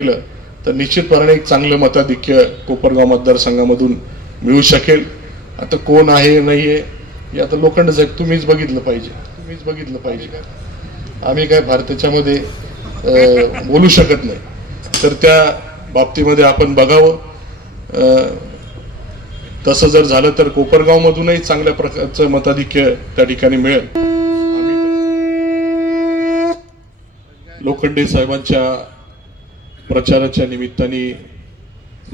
केलं तर निश्चितपणे एक चांगलं मताधिक्य कोपरगाव मतदारसंघामधून मिळू शकेल. आता कोण आहे नाही आहे हे आता लोखंड साहेब तुम्हीच बघितलं पाहिजे. तुम्हीच बघितलं पाहिजे. आम्ही काय फार त्याच्यामध्ये बोलू शकत नाही. तर त्या बाबतीमध्ये आपण बघावं. अं, तसं जर झालं तर कोपरगावमधूनही चांगल्या प्रकारचं मताधिक्य त्या ठिकाणी मिळेल. लोखंडे साहेबांच्या प्रचाराच्या निमित्ताने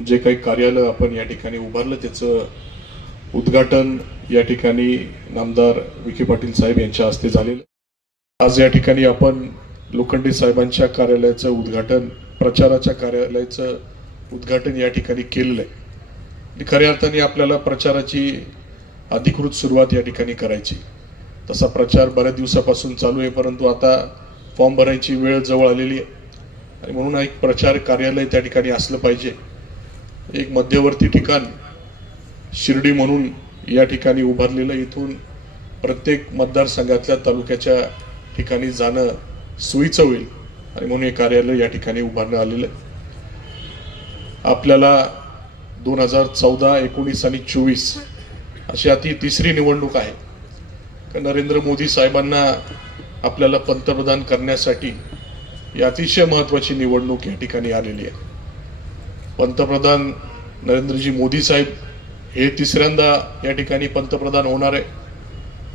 जे काही कार्यालय आपण या ठिकाणी उभारलं त्याचं उद्घाटन या ठिकाणी नामदार विखे पाटील साहेब यांच्या हस्ते झालेलं आज या ठिकाणी आपण लोखंडे साहेबांच्या कार्यालयाचं उद्घाटन प्रचाराच्या कार्यालयाचं उद्घाटन या ठिकाणी केलेलं आहे. आणि खऱ्या अर्थाने आपल्याला प्रचाराची अधिकृत सुरुवात या ठिकाणी करायची. तसा प्रचार बऱ्याच दिवसापासून चालू आहे परंतु आता फॉर्म भरायची वेळ जवळ आलेली आहे. आणि म्हणून एक प्रचार कार्यालय त्या ठिकाणी असलं पाहिजे. एक मध्यवर्ती ठिकाण शिर्डी म्हणून या ठिकाणी उभारलेलं इथून प्रत्येक मतदारसंघातल्या तालुक्याच्या ठिकाणी जाणं सोयीचं होईल. आणि म्हणून हे कार्यालय या ठिकाणी उभारण्यात आलेलं आहे. आपल्याला दोन हजार चौदा एकोणीस आणि चोवीस अशी आता तिसरी निवडणूक आहे. नरेंद्र मोदी साहेबांना आपल्याला पंतप्रधान करण्यासाठी ही अतिशय महत्वाची निवडणूक या ठिकाणी आलेली आहे. पंतप्रधान नरेंद्रजी मोदी साहेब हे तिसऱ्यांदा या ठिकाणी पंतप्रधान होणार आहे.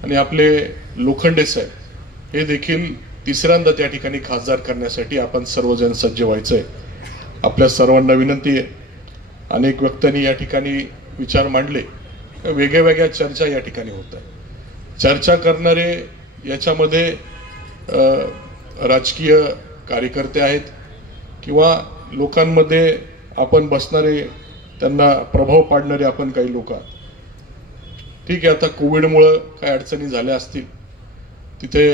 आणि आपले लोखंडे साहेब हे देखील तिसऱ्यांदा त्या ठिकाणी खासदार करण्यासाठी आपण सर्वजण सज्ज व्हायचं आहे आपल्या सर्वांना विनंती आहे. अनेक व्यक्तींनी या ठिकाणी विचार मांडले. वेगळ्या वेगळ्या चर्चा या ठिकाणी होत आहे चर्चा करणारे याच्यामध्ये राजकीय कार्यकर्ते आहेत किंवा लोकांमध्ये आपण बसणारे त्यांना प्रभाव पाडणारे आपण काही लोक आहात. ठीक आहे आता कोविडमुळं काय अडचणी झाल्या असतील तिथे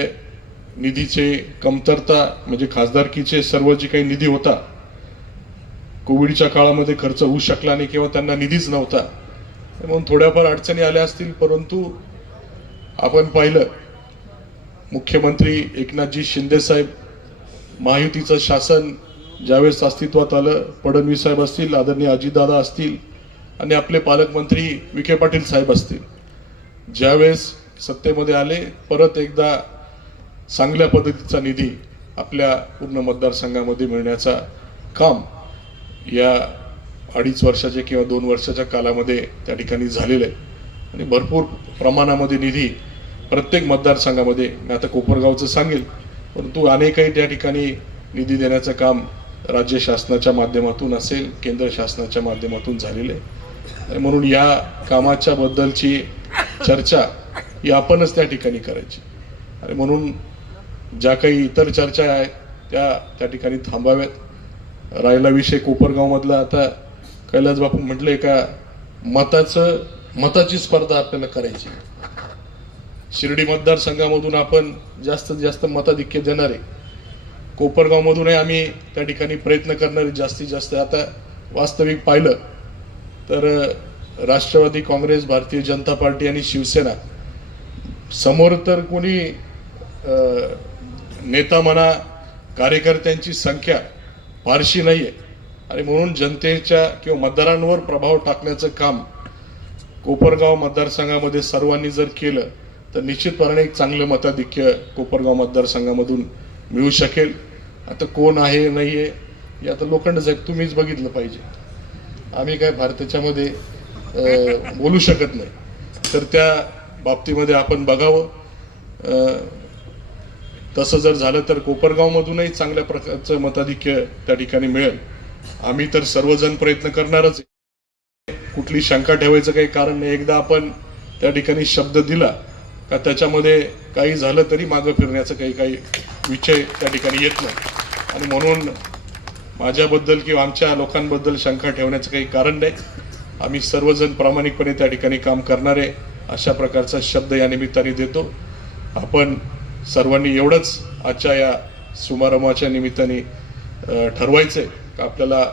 निधीचे कमतरता म्हणजे खासदारकीचे सर्व जे काही निधी होता कोविडच्या काळामध्ये खर्च होऊ शकला नाही किंवा त्यांना निधीच नव्हता म्हणून थोड्याफार अडचणी आल्या असतील परंतु आपण पाहिलं मुख्यमंत्री एकनाथजी शिंदेसाहेब महायुतीचं शासन ज्यावेळेस अस्तित्वात आलं फडणवीस साहेब असतील आदरणीय अजितदादा असतील आणि आपले पालकमंत्री विखे पाटील साहेब असतील ज्यावेळेस सत्तेमध्ये आले परत एकदा चांगल्या पद्धतीचा निधी आपल्या पूर्ण मतदारसंघामध्ये मिळण्याचा काम या अडीच वर्षाच्या किंवा दोन वर्षाच्या कालामध्ये त्या ठिकाणी झालेलं आहे. आणि भरपूर प्रमाणामध्ये निधी प्रत्येक मतदारसंघामध्ये मी आता कोपरगावचं सांगेल परंतु अनेकही त्या ठिकाणी निधी देण्याचं काम राज्य शासनाच्या माध्यमातून असेल केंद्र शासनाच्या माध्यमातून झालेलं आहे. म्हणून या कामाच्या बद्दलची चर्चा ही आपणच त्या ठिकाणी करायची. आणि म्हणून ज्या काही इतर चर्चा आहेत त्या त्या ठिकाणी थांबाव्यात. राहिला विषय कोपरगावमधला. आता कैलास बापू म्हटले का मताचं मताची स्पर्धा आपल्याला करायची शिर्डी मतदारसंघामधून आपण जास्तीत जास्त मताधिक्य देणारे कोपरगावमधूनही आम्ही त्या ठिकाणी प्रयत्न करणारे जास्तीत जास्त. आता वास्तविक पाहिलं तर राष्ट्रवादी काँग्रेस भारतीय जनता पार्टी आणि शिवसेना समोर तर कोणी नेता म्हणा कार्यकर्त्यांची संख्या फारशी नाही आहे आणि म्हणून जनतेच्या किंवा मतदारांवर प्रभाव टाकण्याचं काम कोपरगाव मतदारसंघामध्ये सर्वांनी जर केलं तर निश्चितपणे एक चांगलं मताधिक्य कोपरगाव मतदारसंघामधून मिळू शकेल. आता कोण आहे नाही आहे हे आता लोखंड साहेब तुम्हीच बघितलं पाहिजे. आम्ही काय भारताच्यामध्ये बोलू शकत नाही. तर त्या बाबतीमध्ये आपण बघावं. तसं जर झालं तर कोपरगावमधूनही चांगल्या प्रकारचं मताधिक्य त्या ठिकाणी मिळेल. आम्ही तर सर्वजण प्रयत्न करणारच कुठली शंका ठेवायचं काही कारण नाही. एकदा आपण त्या ठिकाणी शब्द दिला का त्याच्यामध्ये काही झालं तरी मागं फिरण्याचं काही काही विषय त्या ठिकाणी येत नाही. आणि म्हणून माझ्याबद्दल किंवा आमच्या लोकांबद्दल शंका ठेवण्याचं काही कारण नाही. आम्ही सर्वजण प्रामाणिकपणे त्या ठिकाणी काम करणारे अशा प्रकारचा शब्द या निमित्ताने देतो. आपण सर्वांनी एवढंच आजच्या या समारंभाच्या निमित्ताने ठरवायचं आहे का आपल्याला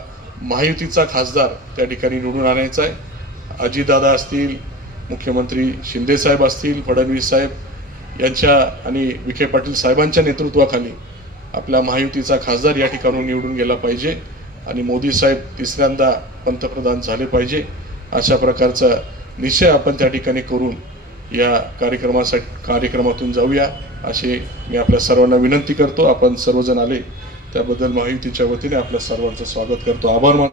महायुतीचा खासदार त्या ठिकाणी निवडून आणायचा आहे. अजितदादा असतील मुख्यमंत्री शिंदे साहेब असतील फडणवीस साहेब यांच्या आणि विखे पाटील साहेबांच्या नेतृत्वाखाली आपला महायुतीचा खासदार या ठिकाणून निवडून गेला पाहिजे आणि मोदी साहेब तिसऱ्यांदा पंतप्रधान झाले पाहिजे. अशा प्रकारचा निश्चय आपण त्या ठिकाणी करून या कार्यक्रमासाठी कार्यक्रमातून जाऊया. असे मी आपल्या सर्वांना विनंती करतो. आपण सर्वजण आले त्याबद्दल महायुतीच्या वतीने आपल्या सर्वांचं स्वागत करतो. आभार मान